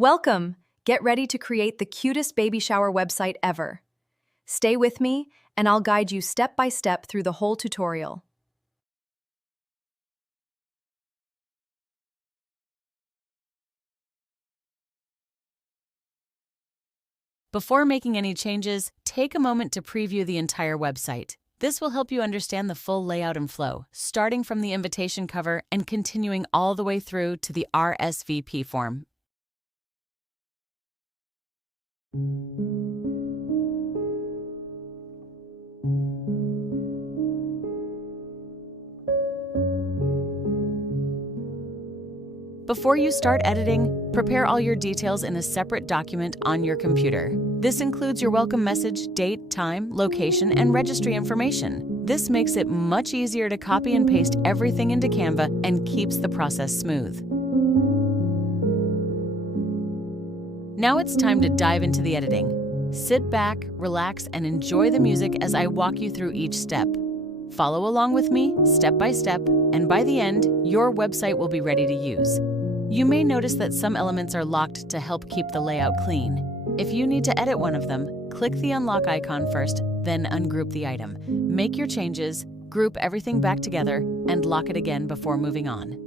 Welcome! Get ready to create the cutest baby shower website ever. Stay with me, and I'll guide you step by step through the whole tutorial. Before making any changes, take a moment to preview the entire website. This will help you understand the full layout and flow, starting from the invitation cover and continuing all the way through to the RSVP form. Before you start editing, prepare all your details in a separate document on your computer. This includes your welcome message, date, time, location, and registry information. This makes it much easier to copy and paste everything into Canva and keeps the process smooth. Now it's time to dive into the editing. Sit back, relax, and enjoy the music as I walk you through each step. Follow along with me, step by step, and by the end, your website will be ready to use. You may notice that some elements are locked to help keep the layout clean. If you need to edit one of them, click the unlock icon first, then ungroup the item. Make your changes, group everything back together, and lock it again before moving on.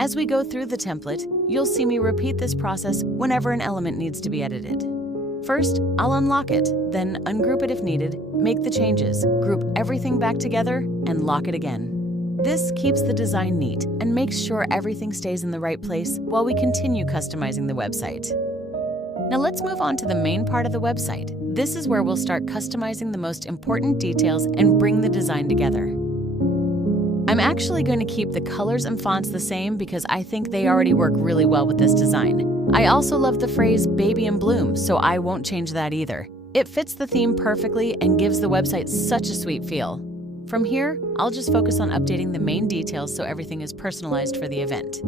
As we go through the template, you'll see me repeat this process whenever an element needs to be edited. First, I'll unlock it, then ungroup it if needed, make the changes, group everything back together, and lock it again. This keeps the design neat and makes sure everything stays in the right place while we continue customizing the website. Now let's move on to the main part of the website. This is where we'll start customizing the most important details and bring the design together. I'm actually going to keep the colors and fonts the same because I think they already work really well with this design. I also love the phrase "baby in bloom," so I won't change that either. It fits the theme perfectly and gives the website such a sweet feel. From here, I'll just focus on updating the main details so everything is personalized for the event.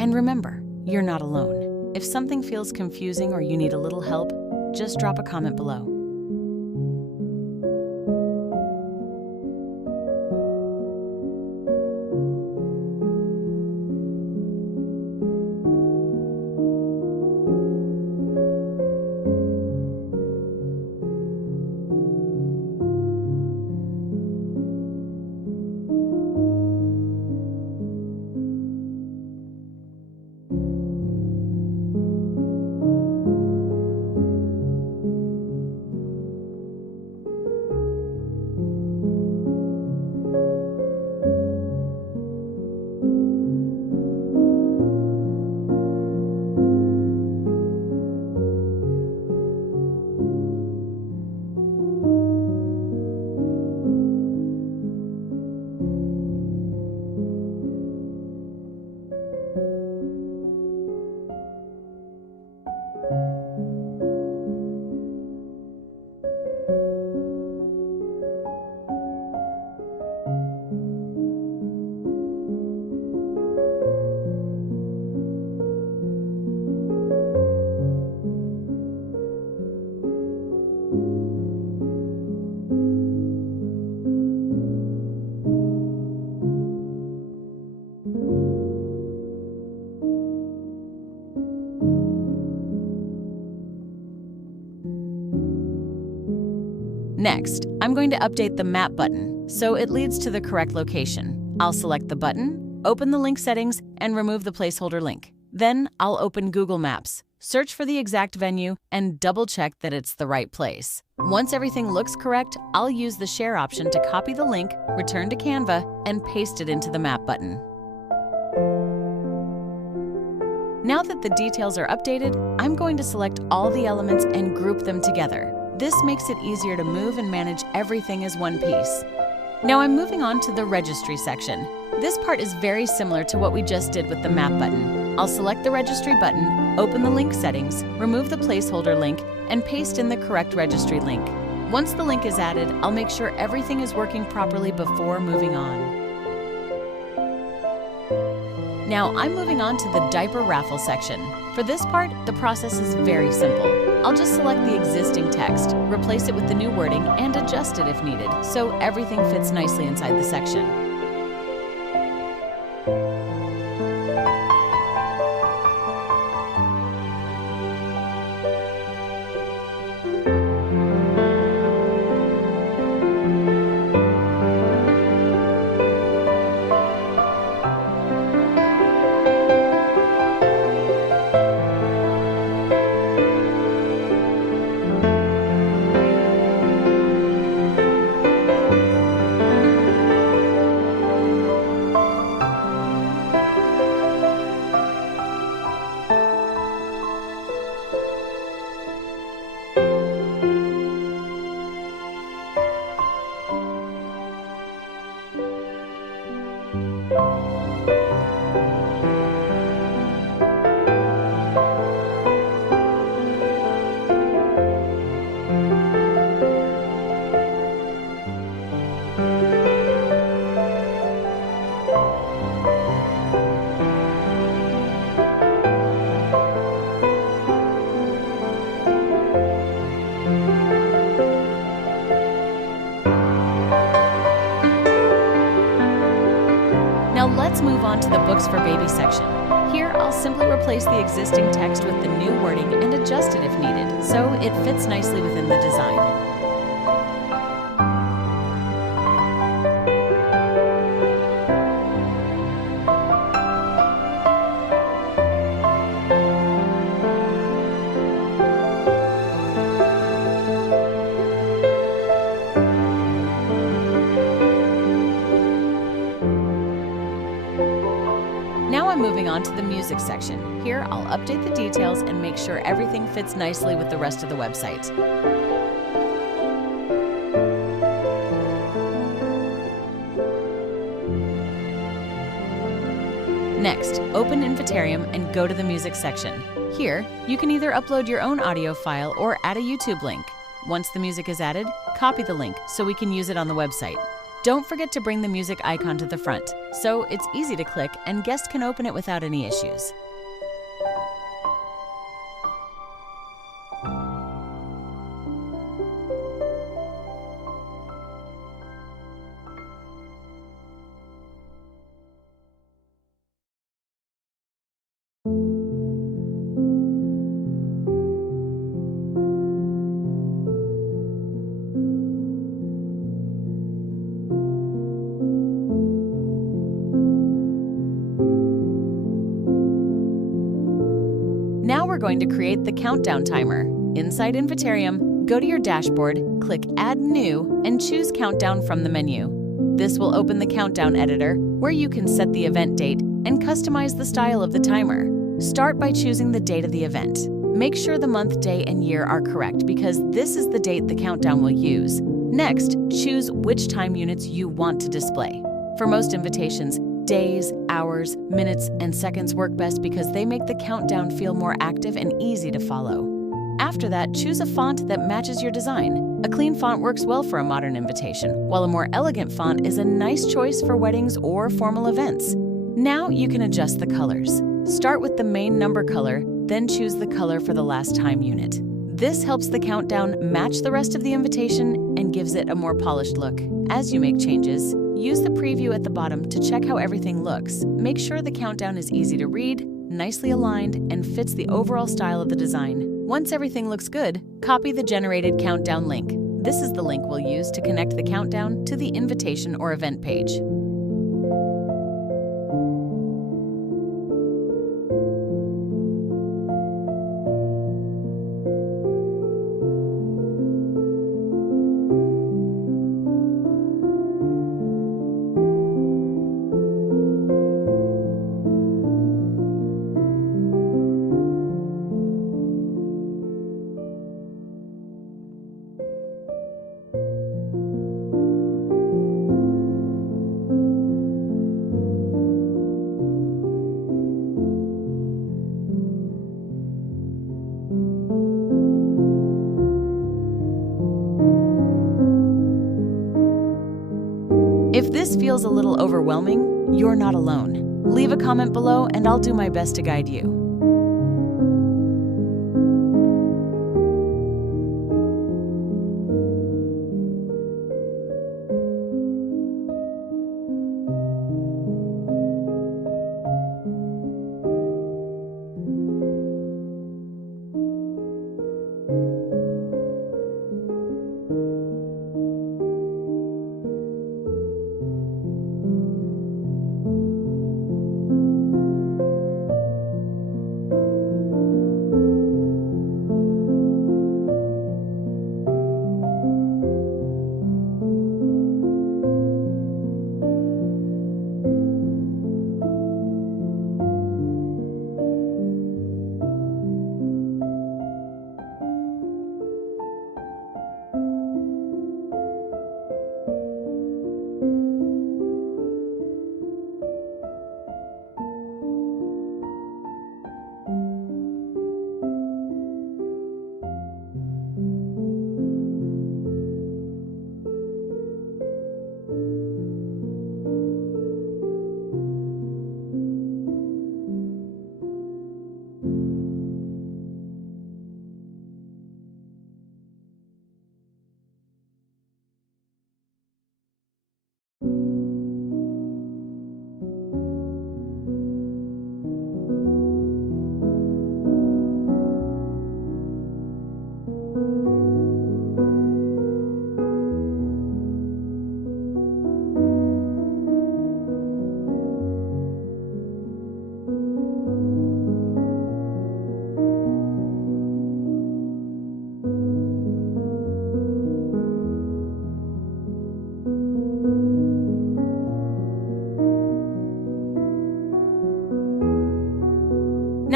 And remember, you're not alone. If something feels confusing or you need a little help, just drop a comment below. Next, I'm going to update the map button so it leads to the correct location. I'll select the button, open the link settings, and remove the placeholder link. Then I'll open Google Maps, search for the exact venue, and double-check that it's the right place. Once everything looks correct, I'll use the share option to copy the link, return to Canva, and paste it into the map button. Now that the details are updated, I'm going to select all the elements and group them together. This makes it easier to move and manage everything as one piece. Now I'm moving on to the registry section. This part is very similar to what we just did with the map button. I'll select the registry button, open the link settings, remove the placeholder link, and paste in the correct registry link. Once the link is added, I'll make sure everything is working properly before moving on. Now I'm moving on to the diaper raffle section. For this part, the process is very simple. I'll just select the existing text, replace it with the new wording, and adjust it if needed, so everything fits nicely inside the section. Now let's move on to the Books for Baby section. Here, I'll simply replace the existing text with the new wording and adjust it if needed, so it fits nicely within the design. Now I'm moving on to the music section. Here, I'll update the details and make sure everything fits nicely with the rest of the website. Next, open Inventarium and go to the music section. Here, you can either upload your own audio file or add a YouTube link. Once the music is added, copy the link so we can use it on the website. Don't forget to bring the music icon to the front, so it's easy to click and guests can open it without any issues. Now we're going to create the countdown timer. Inside Inventarium, go to your dashboard, click Add New, and choose Countdown from the menu. This will open the Countdown editor, where you can set the event date and customize the style of the timer. Start by choosing the date of the event. Make sure the month, day, and year are correct because this is the date the countdown will use. Next, choose which time units you want to display. For most invitations, days, hours, minutes, and seconds work best because they make the countdown feel more active and easy to follow. After that, choose a font that matches your design. A clean font works well for a modern invitation, while a more elegant font is a nice choice for weddings or formal events. Now you can adjust the colors. Start with the main number color, then choose the color for the last time unit. This helps the countdown match the rest of the invitation and gives it a more polished look. As you make changes, use the preview at the bottom to check how everything looks. Make sure the countdown is easy to read, nicely aligned, and fits the overall style of the design. Once everything looks good, copy the generated countdown link. This is the link we'll use to connect the countdown to the invitation or event page. If this feels a little overwhelming, you're not alone. Leave a comment below and I'll do my best to guide you.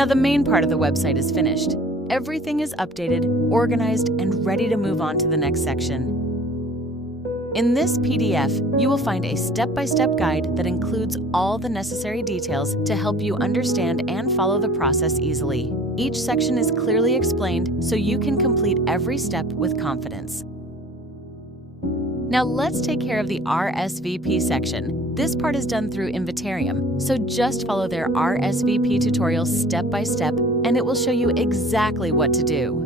Now the main part of the website is finished. Everything is updated, organized, and ready to move on to the next section. In this PDF, you will find a step-by-step guide that includes all the necessary details to help you understand and follow the process easily. Each section is clearly explained so you can complete every step with confidence. Now let's take care of the RSVP section. This part is done through Invitarium, so just follow their RSVP tutorial step by step and it will show you exactly what to do.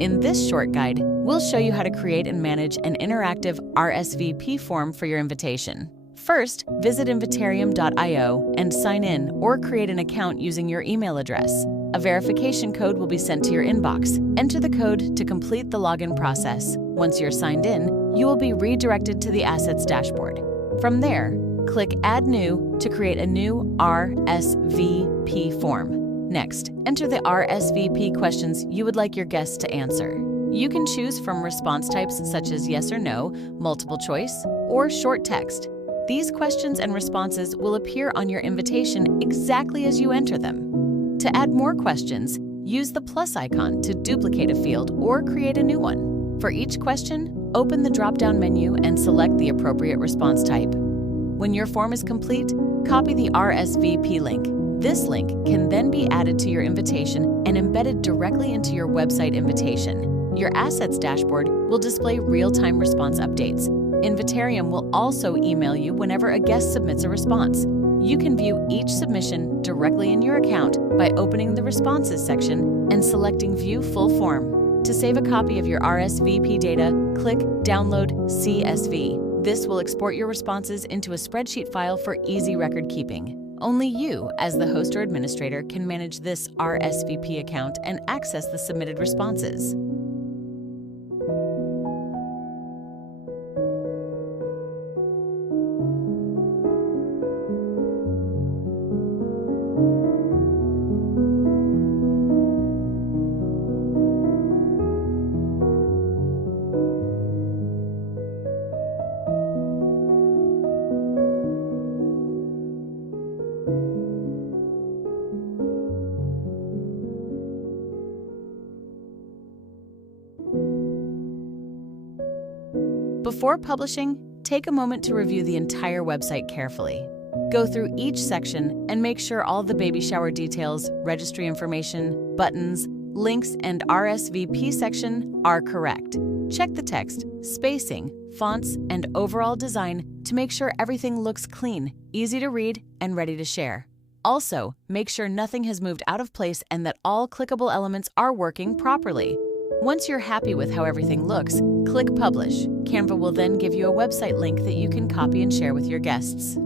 In this short guide, we'll show you how to create and manage an interactive RSVP form for your invitation. First, visit invitarium.io and sign in or create an account using your email address. A verification code will be sent to your inbox. Enter the code to complete the login process. Once you're signed in, you will be redirected to the Assets dashboard. From there, click Add New to create a new RSVP form. Next, enter the RSVP questions you would like your guests to answer. You can choose from response types such as yes or no, multiple choice, or short text. These questions and responses will appear on your invitation exactly as you enter them. To add more questions, use the plus icon to duplicate a field or create a new one. For each question, open the drop-down menu and select the appropriate response type. When your form is complete, copy the RSVP link. This link can then be added to your invitation and embedded directly into your website invitation. Your Assets dashboard will display real-time response updates. Invitarium will also email you whenever a guest submits a response. You can view each submission directly in your account by opening the Responses section and selecting View Full Form. To save a copy of your RSVP data, click Download CSV. This will export your responses into a spreadsheet file for easy record keeping. Only you, as the host or administrator, can manage this RSVP account and access the submitted responses. Before publishing, take a moment to review the entire website carefully. Go through each section and make sure all the baby shower details, registry information, buttons, links, and RSVP section are correct. Check the text, spacing, fonts, and overall design to make sure everything looks clean, easy to read, and ready to share. Also, make sure nothing has moved out of place and that all clickable elements are working properly. Once you're happy with how everything looks, click Publish. Canva will then give you a website link that you can copy and share with your guests.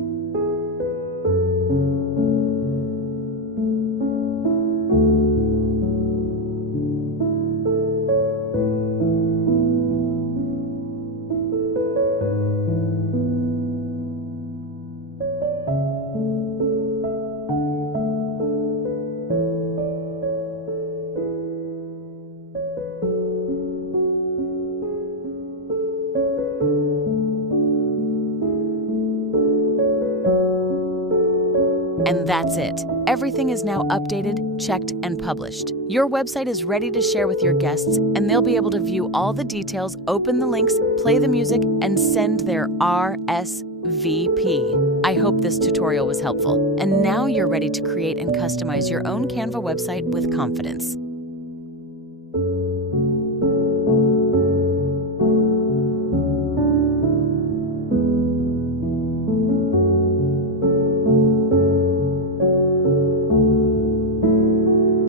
And that's it. Everything is now updated, checked, and published. Your website is ready to share with your guests, and they'll be able to view all the details, open the links, play the music, and send their RSVP. I hope this tutorial was helpful, and now you're ready to create and customize your own Canva website with confidence.